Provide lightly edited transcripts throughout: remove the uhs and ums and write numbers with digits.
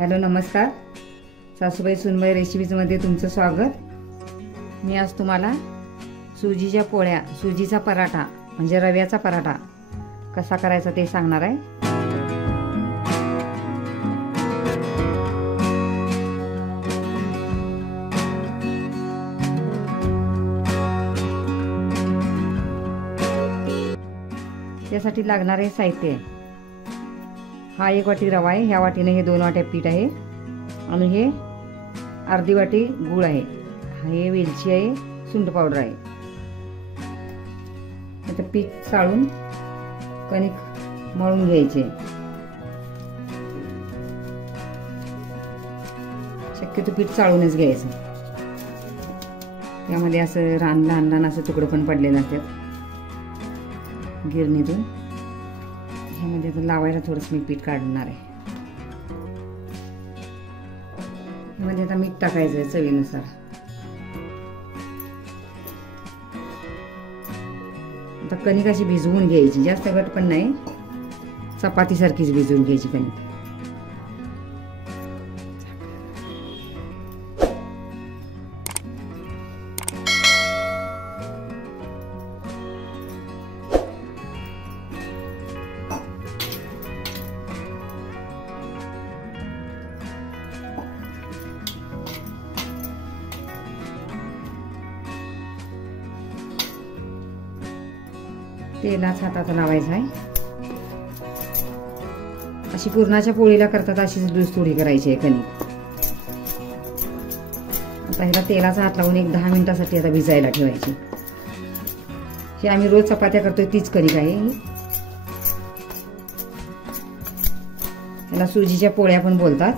Hello नमस्कार, सासूबाई सुनबाई रेसिपीजमध्ये तुमचं स्वागत। मी आज तुम्हाला सुजीच्या पोळ्या, सुजीचा पराठा म्हणजे रव्याचा पराठा कसा करायचा ते सांगणार आहे। त्यासाठी लागणारे साहित्य, हा 1 वाटी रवा आहे, ह्या वाटीने हे 2 वाट्या पीठ आहे आणि हे अर्धी वाटी गूळ आहे, हे वेलची आहे, सुंठ पावडर आहे। आता पीठ चाळून कणिक मळून घ्यायचे। शक्यतो पीठ चाळूनच घ्यायचं, त्यामध्ये असं लहान लहान असं तुकडे पण पडलेले असतात गिरणीतून। ह्यामध्ये आता लावायला थोडंसं मी पीठ काढणार आहे। ह्यामध्ये आता मीठ टाकायचं आहे चवीनुसार। आता कणिक अशी भिजवून घ्यायची, जास्त घट पण नाही, चपाती सारखीच भिजवून घ्यायची कणिक। तेलाच हाताचा लावायचा आहे। अशी पुरणाच्या पोळीला करतात अशीच दूध थोडी करायची आहे कणिक। आता ह्याला तेलाचा हात लावून एक 10 मिनिटासाठी आता भिजायला ठेवायची। ही आम्ही रोज चपात्या करतोय तीच कणिक आहे। ह्याला सुजीच्या पोळ्या पण बोलतात,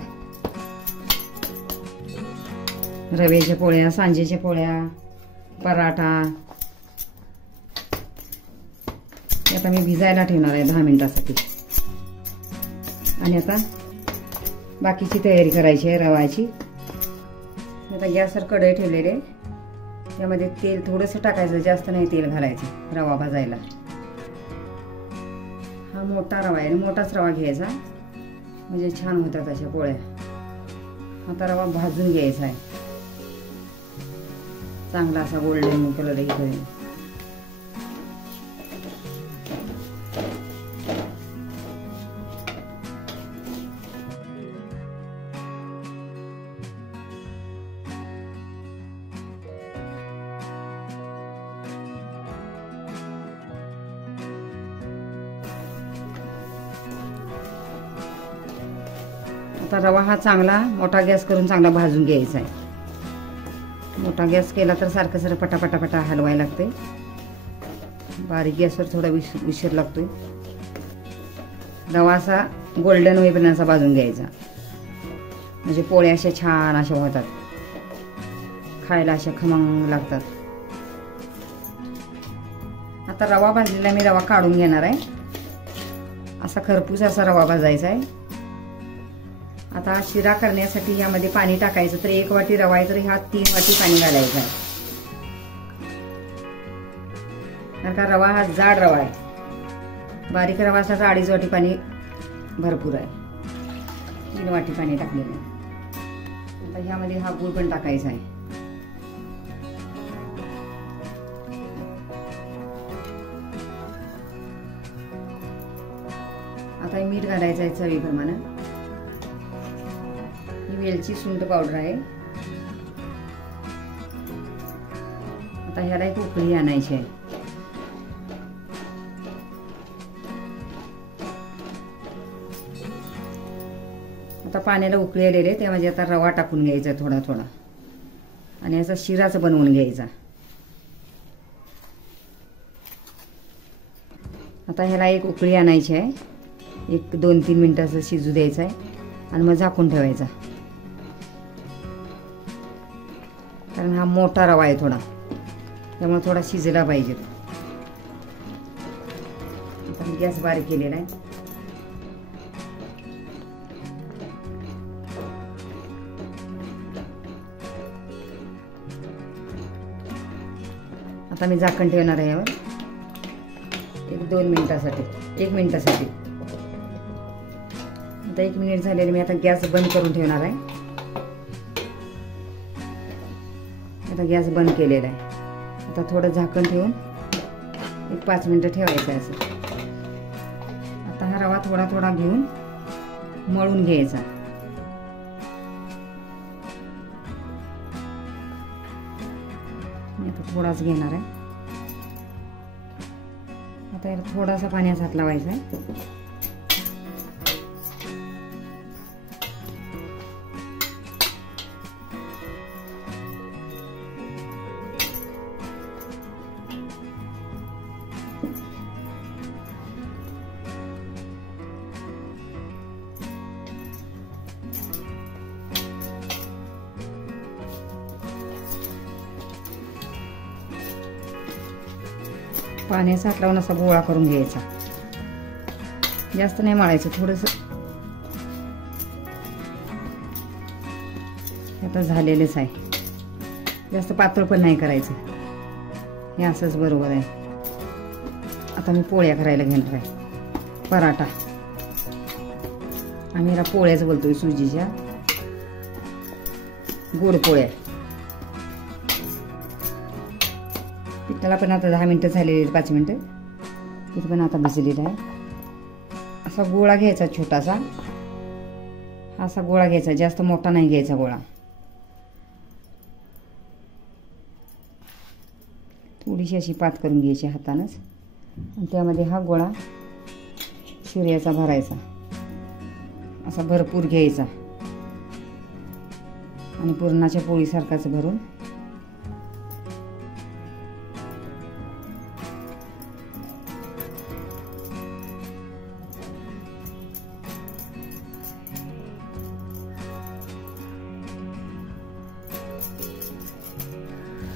रव्याच्या पोळ्या, सांजेच्या पोळ्या, पराठा। आता मी भिजायला ठेवणार आहे 10 मिनिटासाठी। आणि आता बाकीची तयारी करायची आहे रवाची। आता गॅसवर कढई ठेवलेली आहे, त्यामध्ये तेल थोडंसं टाकायचं, जास्त नाही तेल घालायचं रवा भाजायला। हा मोठा रवा आहे, मोठाच रवा घ्यायचा म्हणजे छान होतात अशा पोळ्या। आता रवा भाजून घ्यायचा आहे चांगला असा गोल्डन कलर येईपर्यंत। आता रवा हा चांगला मोठा गॅस करून चांगला भाजून घ्यायचा आहे। मोठा गॅस केला तर सारखं सारखं पटापटा हलवायला लागते, बारीक गॅसवर थोडा उशीर लागतोय। रवा असा गोल्डन होईपर्यंत असा भाजून घ्यायचा म्हणजे पोळ्या अशा छान अशा होतात, खायला अशा खमंग लागतात। आता रवा भाजलेला मी रवा काढून घेणार आहे, असा खरपूस असा रवा भाजायचा आहे। आता शिरा करण्यासाठी यामध्ये पाणी टाकायचं, तर 1 वाटी रवा आहे तर ह्यात 3 वाटी पाणी घालायचं आहे, कारण का रवा हा जाड रवा आहे। बारीक रवा असला तर 2.5 वाटी पाणी भरपूर आहे, 3 वाटी पाणी टाकलेलं आहे। आता ह्यामध्ये हा गूळ पण टाकायचा आहे। आता मीठ घालायचं आहे चवीप्रमाणे। वेलची सुंठ पावडर आहे। आता ह्याला एक उकळी आणायची आहे। आता पाण्याला उकळी आलेले, त्यामध्ये आता रवा टाकून घ्यायचा थोडा थोडा आणि याचा शिराच बनवून घ्यायचा। आता ह्याला एक उकळी आणायची आहे, 1-2-3 मिनिटं असं शिजू द्यायचं आहे आणि मग झाकून ठेवायचा, कारण हा मोठा रवा आहे थोडा, त्यामुळे थोडा शिजला पाहिजे। आता गॅस बारीक केलेला आहे। आता मी झाकण ठेवणार आहे यावर 1-2 मिनिटासाठी, 1 मिनिटासाठी। आता 1 मिनिट झालेले, मी आता गॅस बंद करून ठेवणार आहे. आता गॅस बंद केलेला आहे. आता थोडं झाकण ठेवून 5 मिनिटं ठेवायचं आहे असं. आता हा रवा थोडा थोडा घेऊन मळून घ्यायचा. मी आता थोडाच घेणार आहे. आता याला थोडासा पाण्याचा हात लावायचा आहे. पाण्याचा हात लावून असा गोळा करून घ्यायचा. जास्त नाही मळायचं, थोडंसं. आता झालेलंच आहे. जास्त पातळ पण नाही करायचं. हे असंच बरोबर आहे. आता मी पोळ्या करायला घेणार आहे. पराठा. आम्ही याला पोळ्याच बोलतोय, सुजीच्या गोड पोळ्या. पिठाला पण आता 10 मिनिटं झालेली, 5 मिनिटं. पीठ पण आता भिजलेलं आहे. असा गोळा घ्यायचा छोटासा. असा गोळा घ्यायचा, जास्त मोठा नाही घ्यायचा गोळा. थोडीशी अशी पात करून घ्यायची हातानंच. आणि त्यामध्ये हा गोळा शिऱ्याचा भरायचा. असा भरपूर घ्यायचा आणि पुरणाच्या पोळीसारखाच भरून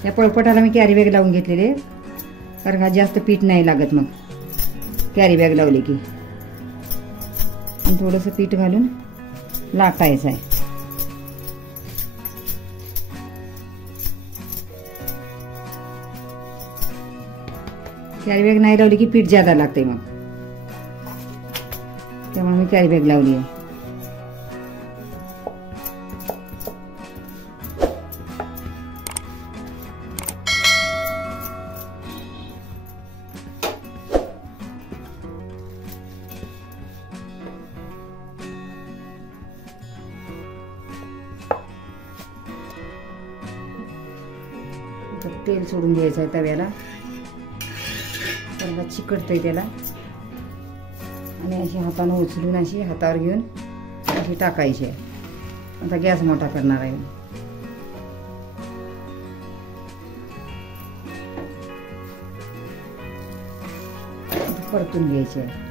या पळपटाला मी कॅरी बॅग लावून घेतलेले, कारण हा जास्त पीठ नाही लागत मग कॅरी बॅग लावली की. आणि थोडंसं पीठ घालून लाटायचं आहे. कॅरी बॅग नाही लावली की पीठ ज्यादा लागते मग, त्यामुळे मी कॅरी बॅग लावली आहे. तेल सोडून घ्यायचं आहे तव्याला, त्याला चिकटतंय त्याला. आणि अशी हाताने उचलून अशी हातावर घेऊन अशी टाकायची आहे. आता गॅस मोठा करणार आहे. परतून घ्यायची आहे.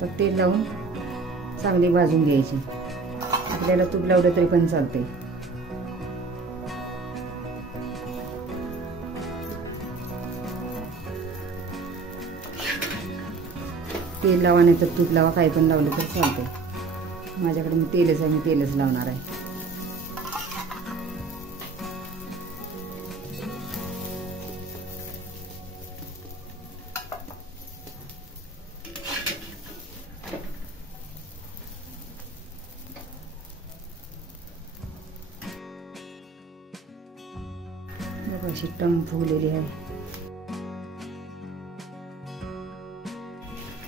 तर तेल लावून चांगली भाजून घ्यायची. आपल्याला तूप लावलं तरी पण चालते. तेल लावा नाही तर तूप लावा, काही पण लावलं तर चालते. माझ्याकडे मी तेलच आहे, मी तेलच लावणार आहे. अशी टम फुगलेली आहे,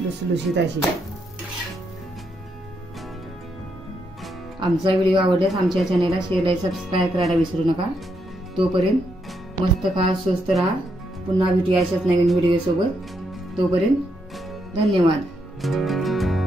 लुसलुशीत अशी. आमचा व्हिडिओ आवडल्यास आमच्या चॅनलला शेअर आणि सबस्क्राईब करायला विसरू नका. तोपर्यंत मस्त खा, स्वस्त राहा. पुन्हा भेटूया अशाच नवीन व्हिडिओ सोबत. तोपर्यंत धन्यवाद.